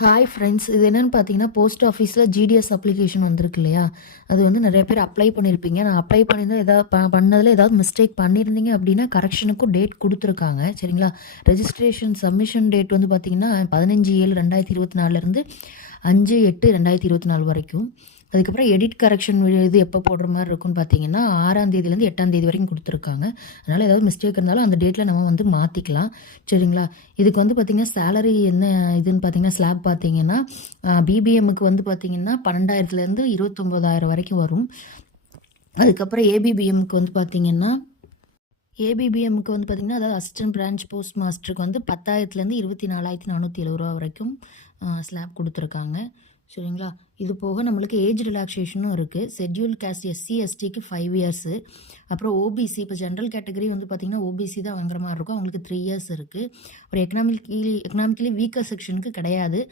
Hi friends. இது என்னன்னு பார்த்தீங்கன்னா, போஸ்ட் ஆஃபீஸில் ஜிடிஎஸ் அப்ளிகேஷன் வந்திருக்கு இல்லையா? அது வந்து நெறைய பேர் அப்ளை பண்ணியிருப்பீங்க. நான் அப்ளை பண்ணியிருந்தா ஏதாவது பண்ணதில ஏதாவது மிஸ்டேக் பண்ணியிருந்தீங்க அப்படின்னா, கரெக்ஷனுக்கும் டேட் குடுத்துருக்காங்க. சரிங்களா? ரெஜிஸ்ட்ரேஷன் சப்மிஷன் டேட் வந்து பார்த்தீங்கன்னா, 15/7/2024லேருந்து 5/8/2024 வரைக்கும். அதுக்கப்புறம் எடிட் கரெக்ஷன் இது எப்போ போடுற மாரி இருக்கும்னு பார்த்தீங்கன்னா, 6ஆம் தேதியிலேருந்து 8ஆம் தேதி வரைக்கும் குடுத்துருக்காங்க. அதனால ஏதாவது மிஸ்டேக் இருந்தாலும் அந்த டேட்ல நம்ம வந்து மாத்திக்கலாம். சரிங்களா? இதுக்கு வந்து பார்த்தீங்கன்னா, சேலரி என்ன இதுன்னு பார்த்தீங்கன்னா, ஸ்லாப் பார்த்தீங்கன்னா, பிபிஎம்முக்கு வந்து பார்த்தீங்கன்னா, 12,000லேருந்து 29,000 வரைக்கும் வரும். அதுக்கப்புறம் ஏபிபிஎம்முக்கு வந்து பார்த்தீங்கன்னா, அதாவது அசிஸ்டன்ட் பிரான்ச் போஸ்ட் மாஸ்டருக்கு வந்து 10,000லேருந்து 24,470 வரைக்கும் ஸ்லாப் குடுத்துருக்காங்க. சரிங்களா? இது போக நம்மளுக்கு ஏஜ் ரிலாக்சேஷனும் இருக்குது. ஷெட்யூல்ட் காஸ்ட் எஸ்சி, எஸ்டிக்கு 5 இயர்ஸு. அப்புறம் ஓபிசி இப்போ ஜென்ரல் கேட்டகரி வந்து பார்த்திங்கன்னா, ஓபிசி தான் வாங்குற மாரி இருக்கும். அவங்களுக்கு 3 இயர்ஸ் இருக்குது. அப்புறம் எக்கனாமிக்கலி வீக்கர் செக்ஷனுக்கு கிடையாது.